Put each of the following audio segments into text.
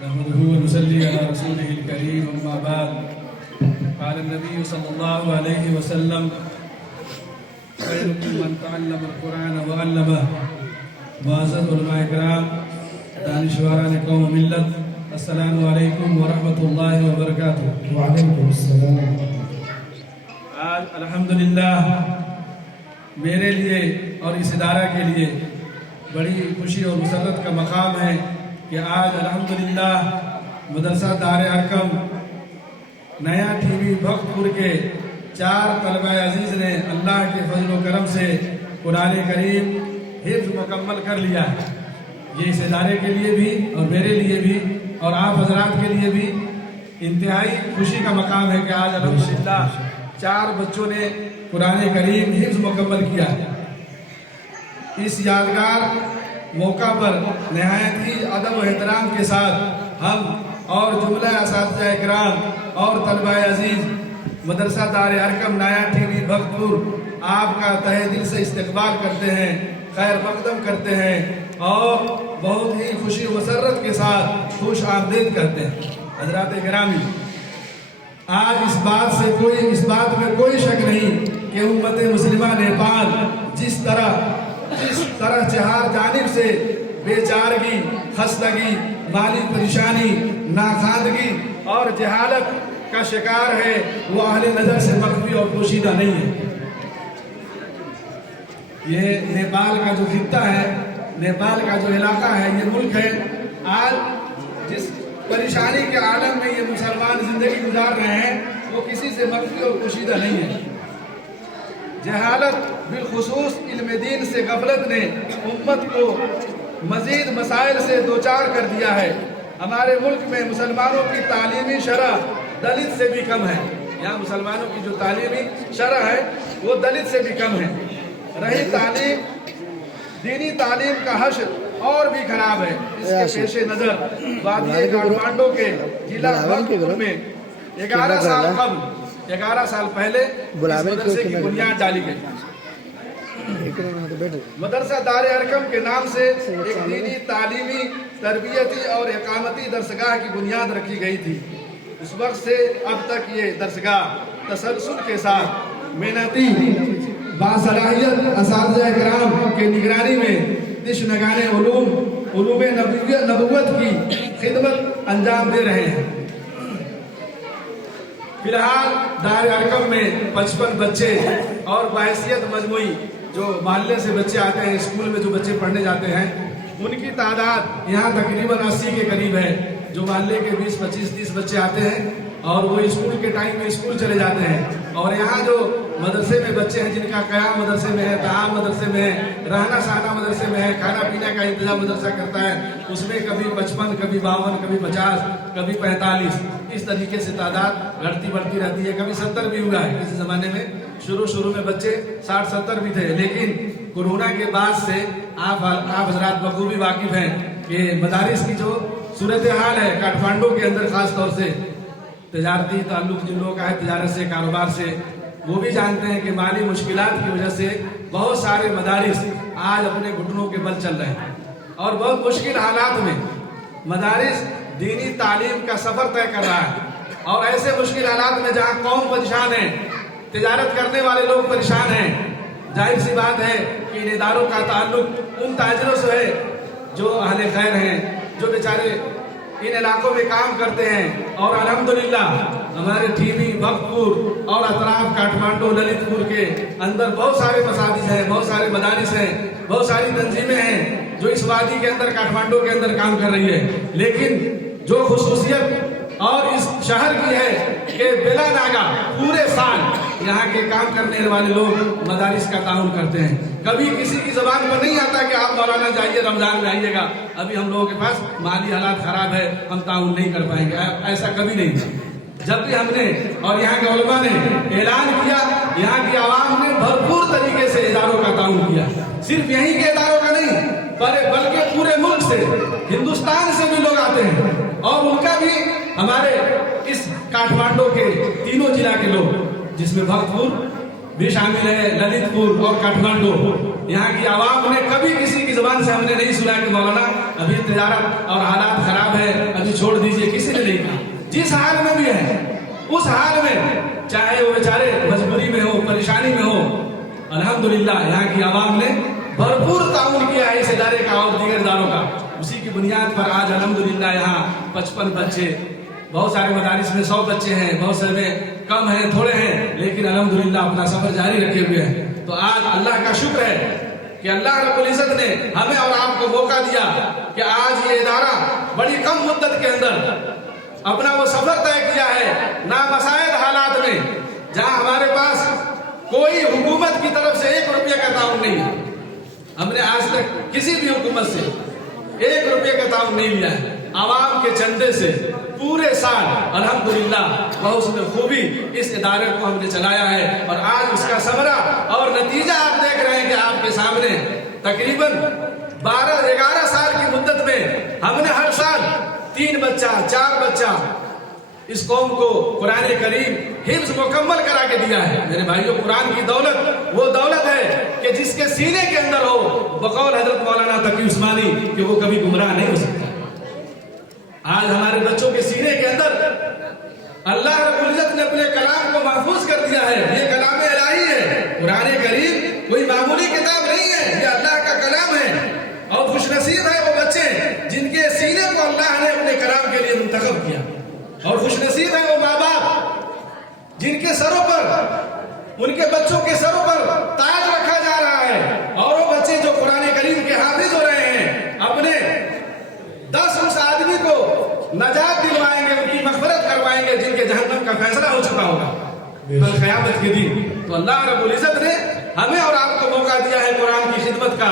نحمده ونصلي على رسوله الكريم أما بعد قال النبي صلى الله عليه وسلم خيركم من تعلم القرآن وعلمه معزز علماء کرام دانشوران قوم و ملت السلام علیکم ورحمۃ اللہ وبرکاتہ۔ وعلیکم السلام۔ آج الحمدللہ میرے لیے اور اس ادارہ کے لیے بڑی خوشی اور مسرت کا مقام ہے کہ آج الحمدللہ مدرسہ دار ارقم نیا ٹی وی بختپور کے 4 طلبہ عزیز نے اللہ کے فضل و کرم سے قرآن کریم حفظ مکمل کر لیا ہے۔ یہ اس ادارے کے لیے بھی اور میرے لیے بھی اور آپ حضرات کے لیے بھی انتہائی خوشی کا مقام ہے کہ آج الحمدللہ 4 بچوں نے قرآن کریم حفظ مکمل کیا۔ اس یادگار موقع پر نہایت ہی ادب و احترام کے ساتھ ہم اور جملہ اساتذہ اکرام اور طلبہ عزیز مدرسہ دار ارقم نیا ٹی وی بختپور آپ کا تہہ دل سے استقبال کرتے ہیں، خیر مقدم کرتے ہیں اور بہت ہی خوشی و مسرت کے ساتھ خوش آمدید کرتے ہیں۔ حضرات گرامی، آج اس بات میں کوئی شک نہیں کہ امت مسلمہ نیپال جس طرح چہار جانب سے بے چارگی، خستگی، مالی پریشانی، ناخواندگی اور جہالت کا شکار ہے، وہ اہل نظر سے مخفی اور پوشیدہ نہیں ہے۔ یہ نیپال کا جو خطہ ہے، نیپال کا جو علاقہ ہے، یہ ملک ہے، آج جس پریشانی کے عالم میں یہ مسلمان زندگی گزار رہے ہیں وہ کسی سے مخفی اور پوشیدہ نہیں ہے۔ جہالت بالخصوص علم دین سے غفلت نے امت کو مزید مسائل سے دوچار کر دیا ہے۔ ہمارے ملک میں مسلمانوں کی تعلیمی شرح دلت سے بھی کم ہے۔ یہاں مسلمانوں کی جو تعلیمی شرح ہے وہ دلت سے بھی کم ہے۔ رہی تعلیم، دینی تعلیم کا حشر اور بھی خراب ہے۔ اس کے پیش نظر وادی کاٹھمانڈو کے ضلع بختپور میں 11 سال پہلے اس مدرسے کی بنیاد ڈالی گئی۔ مدرسہ دار ارقم کے نام سے ایک دینی، تعلیمی، تربیتی اور اقامتی درسگاہ کی بنیاد رکھی گئی تھی۔ اس وقت سے اب تک یہ درسگاہ تسلسل کے ساتھ محنتی باصلاحیت اساتذہ کرام کے نگرانی میں تشنگان علوم نبوت کی خدمت انجام دے رہے ہیں۔ فی الحال دار ارقم میں 55 بچے اور بحیثیت مجموعی جو محلے سے بچے آتے ہیں، اسکول میں جو بچے پڑھنے جاتے ہیں، ان کی تعداد یہاں تقریباً 80 کے قریب ہے۔ جو محلے کے 20، 25، 30 بچے آتے ہیں اور وہ اسکول کے ٹائم میں اسکول چلے جاتے ہیں، اور یہاں جو مدرسے میں بچے ہیں جن کا قیام مدرسے میں ہے، طعام مدرسے میں ہے، رہنا سہنا مدرسے میں ہے، کھانا پینا کا انتظام مدرسہ کرتا ہے، اس میں کبھی 55، کبھی 52، کبھی 50، کبھی 45 اس طریقے سے تعداد گھٹتی بڑھتی رہتی ہے۔ کبھی 70 بھی ہوا ہے کسی زمانے میں، شروع میں بچے 60-70 بھی تھے، لیکن کورونا کے بعد سے آپ حضرات بخوبی واقف ہیں کہ مدارس کی جو صورتحال ہے کاٹھمانڈو کے اندر، خاص طور سے تجارتی تعلق جن لوگوں کا ہے تجارت سے، کاروبار سے، وہ بھی جانتے ہیں کہ مالی مشکلات کی وجہ سے بہت سارے مدارس آج اپنے گھٹنوں کے بل چل رہے ہیں، اور بہت مشکل حالات میں مدارس دینی تعلیم کا سفر طے کر رہا ہے۔ اور ایسے مشکل حالات میں جہاں قوم پریشان ہے، تجارت کرنے والے لوگ پریشان ہیں، ظاہر سی بات ہے کہ ان اداروں کا تعلق ان تاجروں سے ہے جو اہل خیر ہیں، جو بیچارے ان علاقوں میں کام کرتے ہیں۔ اور الحمدللہ ہمارے ٹی وی بختپور اور اطراف کاٹھمانڈو للت پور کے اندر بہت سارے مساجد ہیں، بہت سارے مدارس ہیں، بہت ساری تنظیمیں ہیں جو اس وادی کے اندر کاٹھمانڈو کے اندر کام کر رہی ہے۔ لیکن جو خصوصیت اور اس شہر کی ہے کہ بلا ناگا پورے سال یہاں کے کام کرنے والے لوگ مدارس کا تعاون کرتے ہیں۔ کبھی کسی کی زبان پر نہیں آتا کہ آپ مولانا جائیے، رمضان میں آئیے گا، ابھی ہم لوگوں کے پاس مالی حالات خراب ہے، ہم تعاون نہیں کر پائیں گے، ایسا کبھی نہیں تھا۔ جب بھی ہم نے اور یہاں کے علماء نے اعلان کیا، یہاں کی عوام نے بھرپور طریقے سے اداروں کا تعاون کیا، صرف یہیں کے اداروں کا نہیں بلکہ پورے ملک سے، ہندوستان سے بھی لوگ آتے ہیں، اور ان کا بھی ہمارے اس کاٹھمانڈو کے تینوں ضلع کے لوگ، جس میں بختپور بھی شامل ہے، للت پور اور کاٹھمانڈو، یہاں کی عوام نے کبھی کسی کی زبان سے ہم نے نہیں سنا کہ مولانا ابھی تجارت اور حالات خراب ہے، ابھی چھوڑ उस हाल में चाहे वो बेचारे मजबूरी में हो, परेशानी में हो, अल्हम्दुलिल्लाह यहाँ की आवाम ने भरपूर ताउन किया है इस इदारे का और दीगर इदारों का। उसी की बुनियाद पर आज अल्हम्दुलिल्लाह यहाँ 55 बच्चे, बहुत सारे मदारिस में 100 बच्चे हैं, बहुत सारे में कम हैं, थोड़े हैं, लेकिन अल्हम्दुलिल्लाह अपना सफर जारी रखे हुए हैं। तो आज अल्लाह का शुक्र है कि अल्लाह रब्बुल इज्जत ने हमें और आपको मौका दिया कि आज ये इदारा बड़ी कम मुद्दत के अंदर अपना वो सफर तय किया है नामसायद हालात में, जहां हमारे पास कोई हुकूमत की तरफ से 1 रुपये का ताउन नहीं है। हमने आज तक किसी भी हुकूमत से 1 रुपये का ताउन नहीं लिया है। आवाम के चंदे से पूरे साल अल्हम्दुलिल्लाह बहुत खूबी इस इदारे को हमने चलाया है और आज उसका समरा और नतीजा आप देख रहे हैं कि आपके सामने तकरीबन 12-11 साल की मुद्दत में हमने हर साल 3 बच्चा 4 बच्चा इस कौम को कुरान करीम हिफ्ज़ मुकम्मल करा के दिया है। मेरे भाइयों, कुरान की दौलत वो दौलत है कि जिसके सीने के अंदर हो, बकौल हजरत मौलाना तकी उस्मानी, कि वो कभी गुमराह नहीं हो सकता। आज हमारे बच्चों के सीने के अंदर अल्लाह रब्बुल इज्जत ने अपने कलाम को महफूज कर दिया है। ये कलाम इलाही है, कुरान करीम कोई मामूली किताब नहीं है, ये अल्लाह का कलाम है। और खुशनसीब है वो बच्चे जिनके सीने को अल्लाह ने अपने कलाम के लिए मुंतखब किया, और खुशनसीब है वो माँ बाप जिनके सरों पर, उनके बच्चों के सरों पर ताज रखा जा रहा है। और वो बच्चे जो कुरान करीम के हाफिज हो रहे हैं, अपने 10 उस आदमी को नजात दिलवाएंगे, उनकी मग़फ़िरत करवाएंगे जिनके जहन्नम का फैसला हो चुका होगा कल क़यामत के दिन। तो अल्लाह रब्बुल इज्जत ने हमें और आपको मौका दिया है कुरान की खिदमत का,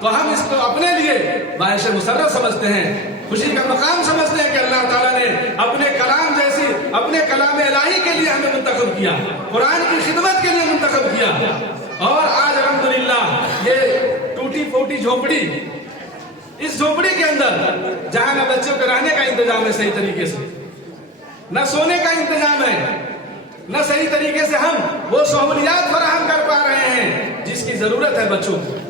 तो हम इसको अपने लिए बाइश मुसर्रत समझते हैं, खुशी का मकाम समझते हैं कि अल्लाह ताला ने अपने कलाम जैसी, अपने कलाम इलाही के लिए हमें मुंतखब किया, कुरान की खिदमत के लिए मुंतखब किया। और आज अल्हम्दुलिल्लाह ये टूटी फूटी झोपड़ी, इस झोपड़ी के अंदर जहां न बच्चों के रहने का इंतजाम है सही तरीके से, न सोने का इंतजाम है, न सही तरीके से हम वो सहूलियात फराहम कर पा रहे हैं जिसकी जरूरत है बच्चों को।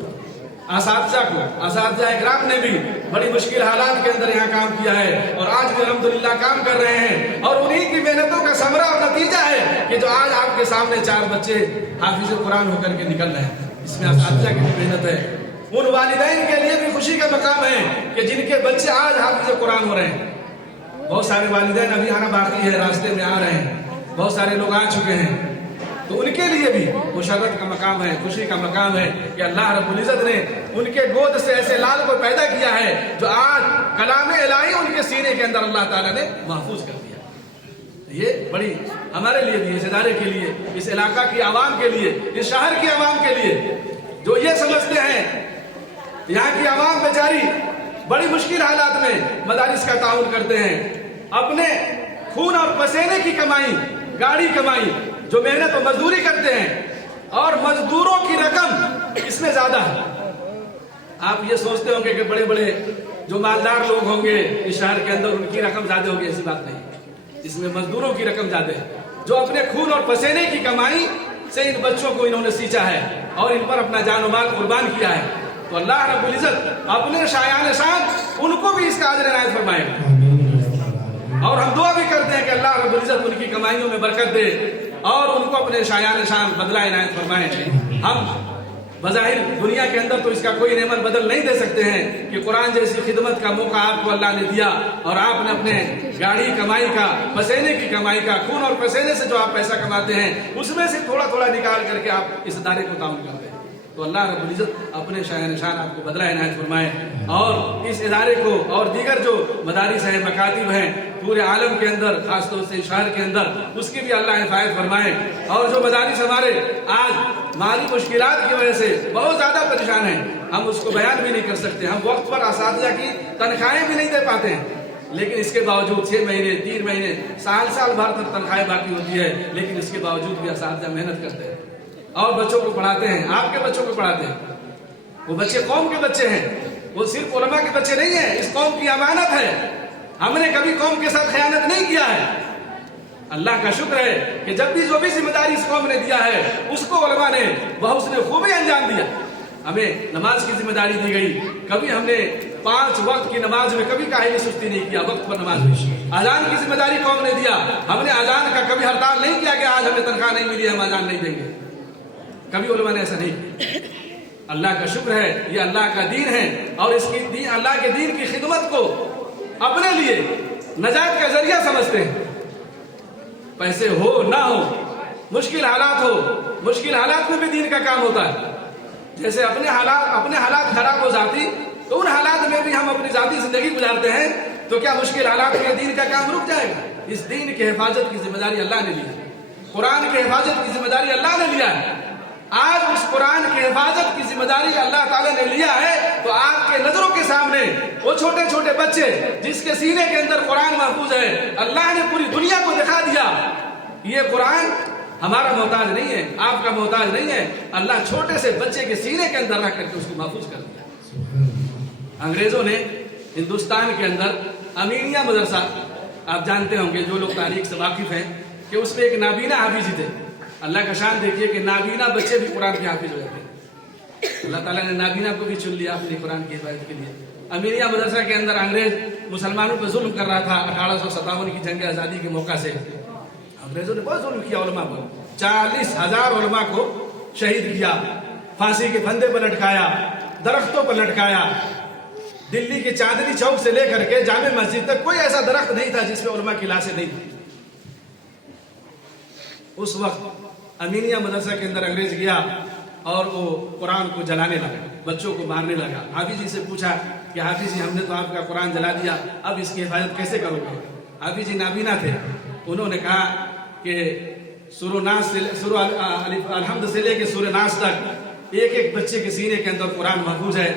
असातिज़ा इकराम ने भी बड़ी मुश्किल हालात के अंदर यहाँ काम किया है और आज भी अल्हम्दुलिल्लाह काम कर रहे हैं। और उन्हीं की मेहनतों का समरा और नतीजा है कि जो आज आपके सामने 4 बच्चे हाफिज कुरान होकर के निकल रहे हैं, इसमें असातिज़ा की मेहनत है। उन वालिदैन के लिए भी खुशी का मकाम है कि जिनके बच्चे आज हाफिज कुरान हो रहे हैं। बहुत सारे वालिदैन अभी आना बाकी है, रास्ते में आ रहे हैं, बहुत सारे लोग आ चुके हैं, तो उनके लिए भी मुशर्रत का मकाम है, खुशी का मकाम है कि अल्लाह रब्बुल इज्जत ने उनके गोद से ऐसे लाल को पैदा किया है जो आज कलाम इलाही उनके सीने के अंदर अल्लाह ताला ने महफूज कर दिया। ये बड़ी हमारे लिए भी, इस इदारे के लिए, इस इलाका की आवाम के लिए, इस शहर की आवाम के लिए, जो ये समझते हैं यहाँ की आवाम बेचारी बड़ी मुश्किल हालात में मदारिस का ताउन करते हैं, अपने खून और पसीने की कमाई, गाड़ी कमाई, जो मेहनत और मजदूरी करते हैं, और मजदूरों की रकम इसमें ज्यादा है। आप ये सोचते होंगे कि बड़े बड़े जो मालदार लोग होंगे इस शहर के अंदर उनकी रकम ज्यादा होगी, ऐसी बात नहीं। इसमें मजदूरों की रकम ज्यादा है, जो अपने खून और पसीने की कमाई से इन बच्चों को इन्होंने सींचा है और इन पर अपना जान और माल कुर्बान किया है। तो अल्लाह रब्बुल इज्जत अपने शायान शान उनको भी इसका अजर इनायत फरमाएगा। और हम दुआ भी करते हैं कि अल्लाह रब्बुल इज्जत उनकी कमाइयों में बरकत दे और उनको अपने शायान शान बदला इनायत फरमाए। हम बज़ाहिर दुनिया के अंदर तो इसका कोई नेमत बदल नहीं दे सकते हैं कि कुरान जैसी खिदमत का मौका आपको अल्लाह ने दिया और आपने अपने गाड़ी कमाई का, पसीने की कमाई का, खून और पसीने से जो आप पैसा कमाते हैं उसमें से थोड़ा थोड़ा निकाल करके आप इस इदारे को ताउन करते हैं। तो अल्लाह रब्बुल इज्जत अपने शान शान आपको बदला इनायत फरमाए और इस इदारे को और दीगर जो मदारिस हैं, मकातिब हैं पूरे आलम के अंदर, खासतौर से शहर के अंदर, उसकी भी अल्लाह हिफायत फरमाए। और जो मदारिस हमारे आज माली मुश्किलात की वजह से बहुत ज्यादा परेशान हैं, हम उसको बयान भी नहीं कर सकते। हम वक्त पर असातिज़ा की तनख्वाहें भी नहीं दे पाते हैं, लेकिन इसके बावजूद 6 महीने 3 महीने साल भर तक तनख्वाहें बाकी होती है, लेकिन इसके बावजूद भी असातिज़ा मेहनत करते हैं और बच्चों को पढ़ाते हैं, आपके बच्चों को पढ़ाते हैं। वो बच्चे कौम के बच्चे हैं, वो सिर्फ उलमा के बच्चे नहीं है, इस कौम की अमानत है। हमने कभी कौम के साथ खयानत नहीं किया है। अल्लाह का शुक्र है कि जब भी जो भी जिम्मेदारी इस कौम ने दिया है उसको उलमा ने बहुत खूबी अंजाम दिया। हमें नमाज की जिम्मेदारी दी गई, कभी हमने 5 वक्त की नमाज में कभी काहे सुस्ती नहीं किया, वक्त पर नमाज में। अजान की जिम्मेदारी कौन ने दिया? हमने अजान का कभी हड़ताल नहीं किया कि आज हमें तनख्वाह नहीं मिली, हम अजान नहीं देंगे, कभी उलमा ने ऐसा नहीं किया। अल्लाह का शुक्र है, ये अल्लाह का दीन है, और इसकी दीन, अल्लाह के दीन की खिदमत को अपने लिए नजात का जरिया समझते हैं। पैसे हो ना हो, मुश्किल हालात हो, मुश्किल हालात में भी दीन का काम होता है। जैसे अपने हालात खराब हो जाती तो उन हालात में भी हम अपनी जाती जिंदगी गुजारते हैं, तो क्या मुश्किल हालात में दीन का काम रुक जाएगा? इस दीन की हिफाजत की जिम्मेदारी अल्लाह ने ली है, कुरान की हिफाजत की जिम्मेदारी अल्लाह ने लिया है। आज उस कुरान की हिफाजत की जिम्मेदारी अल्लाह ताला ने लिया है, तो आपके नजरों के सामने वो छोटे छोटे बच्चे जिसके सीने के अंदर कुरान महफूज है, अल्लाह ने पूरी दुनिया को दिखा दिया ये कुरान हमारा मोहताज नहीं है, आपका मोहताज नहीं है। अल्लाह छोटे से बच्चे के सीने के अंदर रख करके उसको महफूज कर दिया। अंग्रेजों ने हिंदुस्तान के अंदर अमीनिया मदरसा, आप जानते होंगे जो लोग तारीख से वाकिफ हैं, कि उसमें एक नाबीना हाफिज थे। अल्लाह का शान देखिए कि नाबीना बच्चे भी कुरान के हाफिज हो जाते हैं। अल्लाह ताला ने नाबीना को भी चुन लिया अपने कुरान की हिफाजत के लिए। अमीनिया मदरसा के अंदर अंग्रेज मुसलमानों पर जुल्म कर रहा था 1857 की जंग आज़ादी के मौका से। अंग्रेजों ने बहुत जुल्म किया उलमा को, 40,000 उलमा को शहीद किया, फांसी के फंदे पर लटकाया, दरख्तों पर लटकाया। दिल्ली के चांदनी चौक से लेकर के जामे मस्जिद तक कोई ऐसा दरख्त नहीं था जिसपे उलमा की लाशें नहीं थी। उस वक्त अमीनिया मदरसा के अंदर अंग्रेज गया और वो कुरान को जलाने लगा, बच्चों को मारने लगा। हाफिज जी से पूछा कि हाफिज जी, हमने तो आपका कुरान जला दिया, अब इसकी हिफाजत कैसे करोगे? हाफिज जी नाबीना थे, उन्होंने कहा कि सूरह अलहम्द से लेके सूरह नास तक एक एक बच्चे के सीने के अंदर कुरान महफूज है।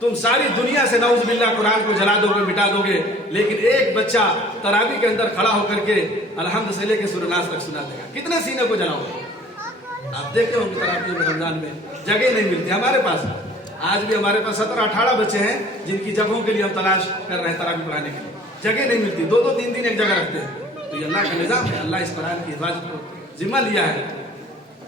तुम सारी दुनिया से नऊज़ बिल्लाह कुरान को जला दोगे, मिटा दोगे, लेकिन एक बच्चा तरावी के अंदर खड़ा होकर के अलहम्द से लेके सूरह नास तक सुना देगा। कितने सीने को जलाओगे? आप देखते होंगे तरावी में रमजान में जगह नहीं मिलती। हमारे पास आज भी हमारे पास 17-18 बच्चे हैं जिनकी जगहों के लिए हम तलाश कर रहे हैं तरावी पढ़ाने के लिए, जगह नहीं मिलती, 2-2 3-3 एक जगह रखते हैं। तो ये अल्लाह का निज़ाम है, अल्लाह इस कुरान की हिफाजत को जिम्मा लिया है।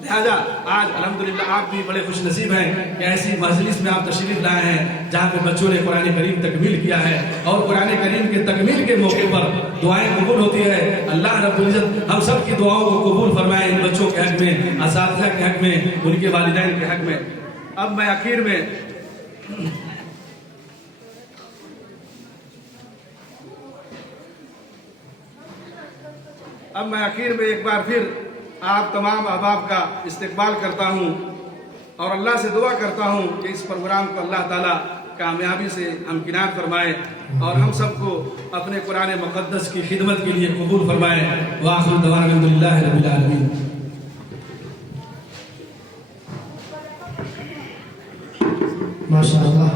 लिहाजा आज अल्हम्दुलिल्लाह आप भी बड़े खुश नसीब हैं कि ऐसी मजलिस में आप तशरीफ लाए हैं जहाँ पे बच्चों ने कुरान करीम तकमील किया है, और कुरान करीम के तकमील के मौके पर दुआएं कबूल होती है। अल्लाह रब्बुल इज्जत हम सब की दुआओं को कबूल फरमाए, इन बच्चों के हक में, असातिज़ा के हक में, उनके वालिदैन के हक में। अब मैं आखिर में एक बार फिर आप तमाम अहबाब का इस्तकबाल करता हूँ और अल्लाह से दुआ करता हूँ कि इस प्रोग्राम को अल्लाह ताला कामयाबी से हमकिनार फरमाए और हम सबको अपने कुरान मुक़द्दस की खिदमत के लिए कबूल फरमाए। व आखिर दवाना अल्हम्दुलिल्लाहि रब्बिल आलमीन। माशाअल्लाह।